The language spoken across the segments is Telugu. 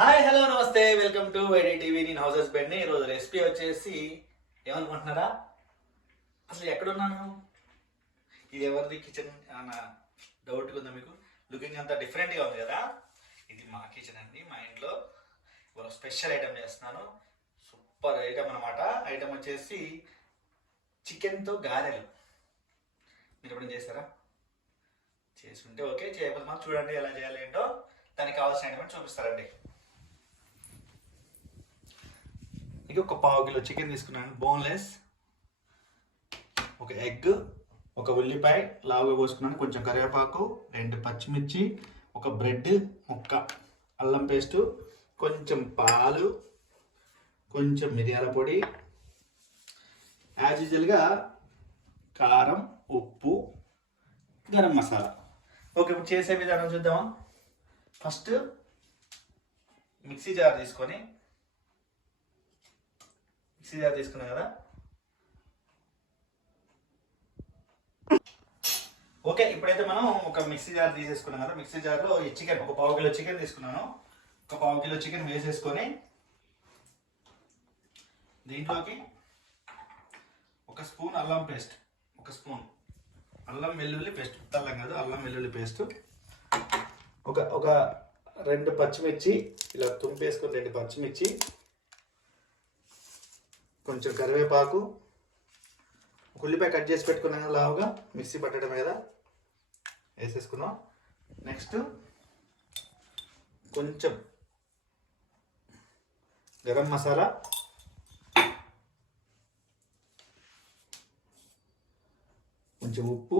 హాయ్ హలో నమస్తే. Welcome to YD TV. నేను హౌస్ బెండ్ ఈరోజు రెసిపీ వచ్చేసి ఏమనుకుంటున్నారా? అసలు ఎక్కడున్నాను? ఇది ఎవరిది? కిచెన్ అన్న డౌట్గా ఉందా మీకు? లుకింగ్ అంతా డిఫరెంట్గా ఉంది కదా? ఇది మా కిచెన్ అండి మా ఇంట్లో. ఇవాళ స్పెషల్ ఐటమ్ చేస్తున్నాను. సూపర్ ఐటమ్ అనమాట ఐటమ్ వచ్చేసి చికెన్తో గారెలు. మీరు ఎప్పుడైనా చేస్తారా చేసుకుంటే ఓకే చేయకపోతే మాకు చూడండి ఎలా చేయాలి ఏంటో. దానికి కావాల్సిన ఐటమ్ చూపిస్తారండి. ఇక ఒక పావు కిలో చికెన్ తీసుకున్నాను బోన్లెస్ ఒక ఎగ్ ఒక ఉల్లిపాయ లావుగా పోసుకున్నాను కొంచెం కరివేపాకు రెండు పచ్చిమిర్చి ఒక బ్రెడ్ ముక్క అల్లం పేస్టు కొంచెం పాలు కొంచెం మిరియాల పొడి. యాజ్ యూజువల్గా కారం ఉప్పు గరం మసాలా. ఓకే ఇప్పుడు చేసే విధానం చూద్దామా? ఫస్ట్ మిక్సీ జార్ తీసుకొని మిక్సీ జార్ తీసుకున్నాం కదా? ఓకే ఇప్పుడైతే మనం ఒక మిక్సీ జార్ తీసేసుకున్నాం కదా. మిక్సీ జార్లో ఈ చికెన్ ఒక పావు కిలో చికెన్ తీసుకున్నాను. ఒక పావు కిలో చికెన్ వేసేసుకొని దీంట్లోకి ఒక స్పూన్ అల్లం పేస్ట్ ఒక స్పూన్. అల్లం వెల్లుల్లి పేస్ట్ అల్లం కాదు అల్లం వెల్లుల్లి పేస్ట్. ఒక ఒక రెండు పచ్చిమిర్చి ఇలా తుంపేసుకొని రెండు పచ్చిమిర్చి కొంచెం కరివేపాకు ఉల్లిపాయ కట్ చేసి పెట్టుకున్నాం కదా లావుగా మిక్సీ పట్టడం మీద వేసేసుకున్నాం. నెక్స్ట్ కొంచెం గరం మసాలా కొంచెం ఉప్పు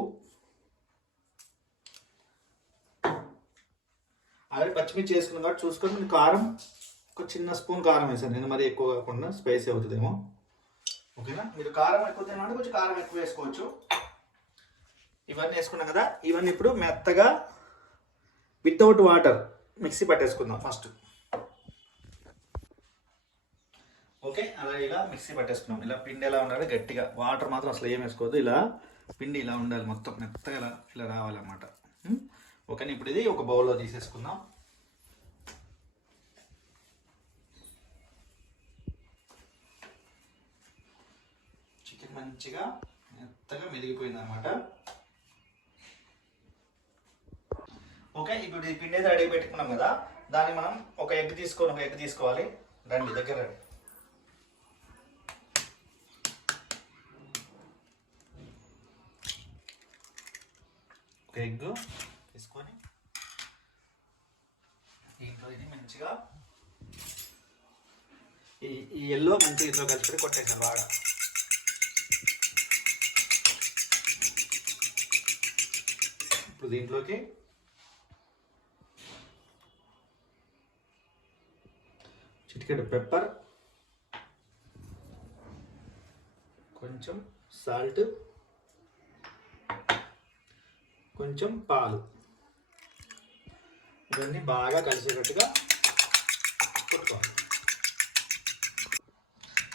ఆల్రెడీ పచ్చిమిర్చి వేసుకున్నాం కాబట్టి చూసుకొని కారం ఒక చిన్న స్పూన్ కారం వేసాను. నేను మరి ఎక్కువ కాకుండా స్పైసీ అవుతుందేమో. ఓకేనా? మీరు కారం ఎక్కువ తినాలంటే కొంచెం కారం ఎక్కువ వేసుకోవచ్చు. ఇవన్నీ వేసుకున్నాం కదా ఇవన్నీ ఇప్పుడు మెత్తగా వితౌట్ వాటర్ మిక్సీ పట్టేసుకుందాం ఫస్ట్ ఓకే అలా ఇలా మిక్సీ పట్టేసుకున్నాం. ఇలా పిండి ఎలా ఉండాలి? గట్టిగా. వాటర్ మాత్రం అసలు ఏం వేసుకోవద్దు. ఇలా పిండి ఇలా ఉండాలి మొత్తం. మెత్తగా ఇలా ఇలా రావాలన్నమాట. ఉం? ఓకేనా? ఇప్పుడు ఇది ఒక బౌల్లో తీసేసుకుందాం చికెన్ మంచిగా మెత్తగా మెదిగిపోయింది అనమాట ఓకే ఇప్పుడు ఈ పిండి అయితే రెడీ పెట్టుకున్నాం కదా దాన్ని మనం ఒక ఎగ్ తీసుకొని ఒక ఎగ్ తీసుకోవాలి. రండి దగ్గర రండి. ఒక ఎగ్ తీసుకొని దీంట్లో ఇది మంచిగా ఈ ఈ ఎల్లో మంచిగా ఇంట్లో కలిసి కొట్టేసాను బాగా. ఇప్పుడు దీంట్లోకి చిటికెడు పెప్పర్ కొంచెం సాల్ట్ కొంచెం పాలు. ఇవన్నీ బాగా కలిసేటట్టుగా కొట్టుకోవాలి.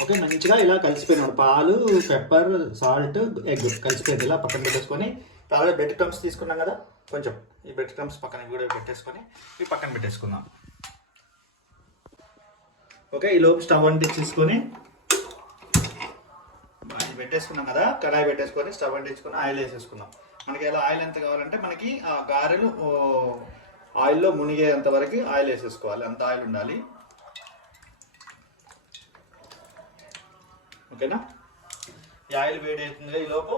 ఓకే మంచిగా ఇలా కలిసిపోయినాడు. పాలు పెప్పర్ సాల్ట్ ఎగ్ కలిసిపోయింది ఇలా పక్కన పెట్టేసుకొని తర్వాత బెడ్ క్రమ్స్ తీసుకున్నాం కదా? కొంచెం ఈ బెడ్ క్రమ్స్ పక్కన కూడా పెట్టేసుకొని ఇవి పక్కన పెట్టేసుకుందాం. ఓకే ఈ లోపు స్టవ్ తీసుకొని ఇది పెట్టేసుకున్నాం కదా? కడాయి పెట్టేసుకొని స్టవ్ అంటించుకొని ఆయిల్ వేసేసుకుందాం. మనకి ఎలా ఆయిల్ ఎంత కావాలంటే మనకి ఆ గారెలు ఆయిల్లో మునిగేంత వరకు ఆయిల్ వేసేసుకోవాలి. అంత ఆయిల్ ఉండాలి. ఓకేనా? ఈ ఆయిల్ వేడి అవుతుంది ఈ లోపు.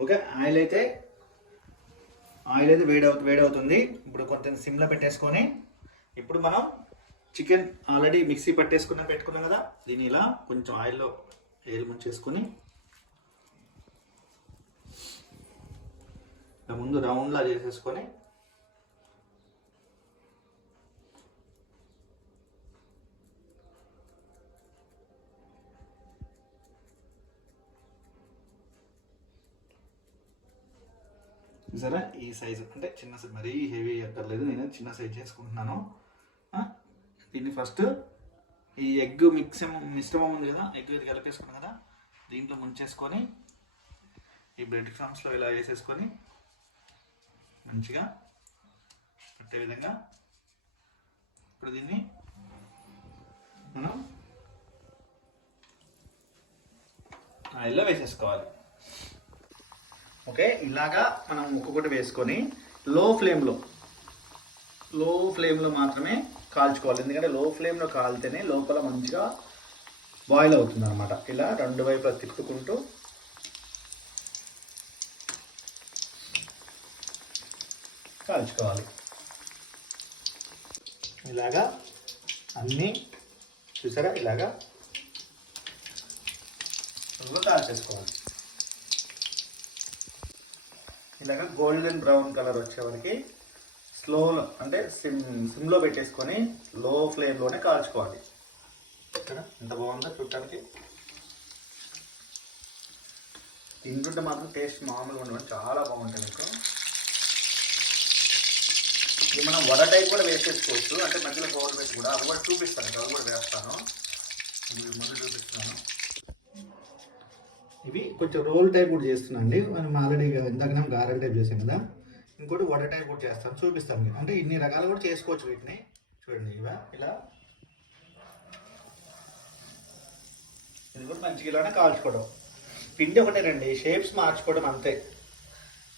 ఓకే ఆయిల్ అయితే ఆయిల్ అయితే వేడి అవుతుంది వేడి అవుతుంది. ఇప్పుడు కొంత సిమ్లో పెట్టేసుకొని ఇప్పుడు మనం చికెన్ ఆల్రెడీ మిక్సీ పట్టేసుకున్న పెట్టుకున్నాం కదా దీన్ని ఇలా కొంచెం ఆయిల్లో వేలు ముంచేసుకొని ముందు రౌండ్లా చేసేసుకొని చూసారా? ఈ సైజు. అంటే చిన్న సైజ్. మరీ హెవీ అక్కర్లేదు. నేను చిన్న సైజ్ చేసుకుంటున్నాను. దీన్ని ఫస్ట్ ఈ ఎగ్ మిక్స్ మిశ్రమం ఉంది కదా ఎగ్ ఇది కలిపేసుకున్నాం కదా దీంట్లో ముంచేసుకొని ఈ బ్రెడ్ క్రమ్స్లో ఇలా వేసేసుకొని మంచిగా పట్టే విధంగా ఇప్పుడు దీన్ని మనం ఆయిల్లో వేసేసుకోవాలి. ఓకే? ఇలాగా మనం ఒక్కొక్కటి వేసుకొని లో ఫ్లేమ్లో లో ఫ్లేమ్లో మాత్రమే కాల్చుకోవాలి. ఎందుకంటే లో ఫ్లేమ్లో కాలితేనే లోపల మంచిగా బాయిల్ అవుతుంది అనమాట ఇలా రెండు వైపులా తిప్పుకుంటూ కాల్చుకోవాలి. ఇలాగా అన్నీ చూసారా? ఇలాగా. ఫుల్గా కాల్చేసుకోవాలి. ఇలాగ గోల్డెన్ బ్రౌన్ కలర్ వచ్చేవరకు స్లోలో అంటే సిమ్ సిమ్లో పెట్టేసుకొని లో ఫ్లేమ్లోనే కాల్చుకోవాలి. ఇక్కడ ఎంత బాగుందో చూడటానికి. తింటుంటే మాత్రం టేస్ట్ మామూలుగా ఉండదు చాలా బాగుంటుంది మీకు. ఇది మనం వడ టైప్ కూడా వేసేసుకోవచ్చు అంటే మధ్యలో హోల్ పెట్టి కూడా అవి కూడా చూపిస్తాను అవి కూడా వేస్తాను. ముందు చూపిస్తున్నాను ఇవి కొంచెం రోల్ టైప్ కూడా చేస్తున్నాండి మనం ఆల్రెడీ ఇందాక మనం గారెల్ టైప్ చేసాం కదా. ఇంకోటి వడ టైప్ కూడా చేస్తాను చూపిస్తాను మీకు. అంటే ఇన్ని రకాలు కూడా చేసుకోవచ్చు వీటిని. చూడండి ఇవా ఇలా. ఇది కూడా మంచిగా ఇలానే కాల్చుకోవడం. పిండి ఒకటేనండి షేప్స్ మార్చుకోవడం అంతే.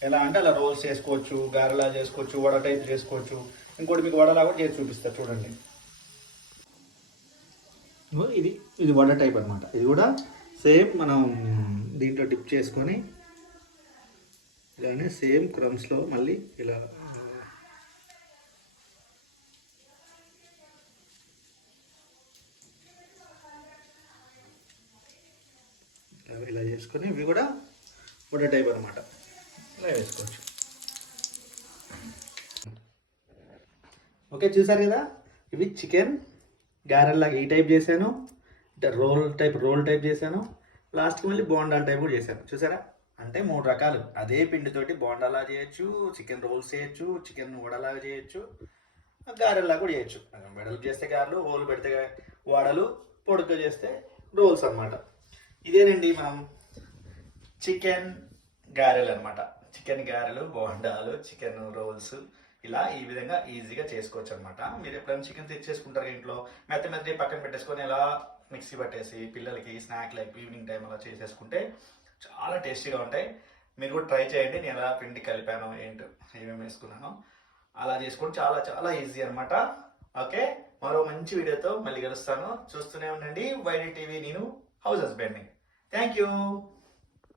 ఎలా అంటే అలా రోల్స్ చేసుకోవచ్చు గారెలా చేసుకోవచ్చు వడ టైప్ చేసుకోవచ్చు. ఇంకోటి మీకు వడలా కూడా చేసి చూపిస్తారు చూడండి. ఇది ఇది వడ టైప్ అనమాట ఇది కూడా సేమ్ మనం దీంట్లో డిప్ చేసుకొని ఇలానే సేమ్ క్రమ్స్లో మళ్ళీ ఇలా ఇలా- చేసుకొని ఇవి కూడా వడ టైప్ అనమాట ఇలా వేసుకోవచ్చు. ఓకే చూసారు కదా? ఇవి చికెన్ గారెల్లాగా ఈ టైప్ చేశాను. అంటే రోల్ టైప్ రోల్ టైప్ చేశాను. లాస్ట్కి మళ్ళీ బోండాల్ టైప్ కూడా చేశాను చూసారా? అంటే మూడు రకాలు. అదే పిండితోటి బోండాలా చేయొచ్చు చికెన్ రోల్స్ చేయొచ్చు చికెన్ వడలా చేయొచ్చు గారెల్లా కూడా చేయొచ్చు. వెడలు చేస్తే గారెలు హోల్ పెడితే వడలు పొడుక చేస్తే రోల్స్ అన్నమాట. ఇదేనండి మనం చికెన్ గారెలు అనమాట చికెన్ గారెలు బోండాలు చికెన్ రోల్స్ ఇలా ఈ విధంగా ఈజీగా చేసుకోవచ్చు అనమాట మీరు ఎప్పుడైనా చికెన్ తెచ్చేసుకుంటారు ఇంట్లో? మెత్త మెత్త పక్కన పెట్టేసుకొని ఇలా మిక్సీ పట్టేసి పిల్లలకి స్నాక్ లైక్ ఈవినింగ్ టైం అలా చేసేసుకుంటే చాలా టేస్టీగా ఉంటాయి. మీరు కూడా ట్రై చేయండి. నేను ఎలా పిండి కలిపాను ఏంటో ఏమేమి వేసుకున్నాను అలా చేసుకొని చాలా చాలా ఈజీ అనమాట ఓకే మరో మంచి వీడియోతో మళ్ళీ కలుస్తాను. చూస్తూనే ఉండండి. వైడి టీవీ నేను హౌస్ హస్బెండ్ని థ్యాంక్ యూ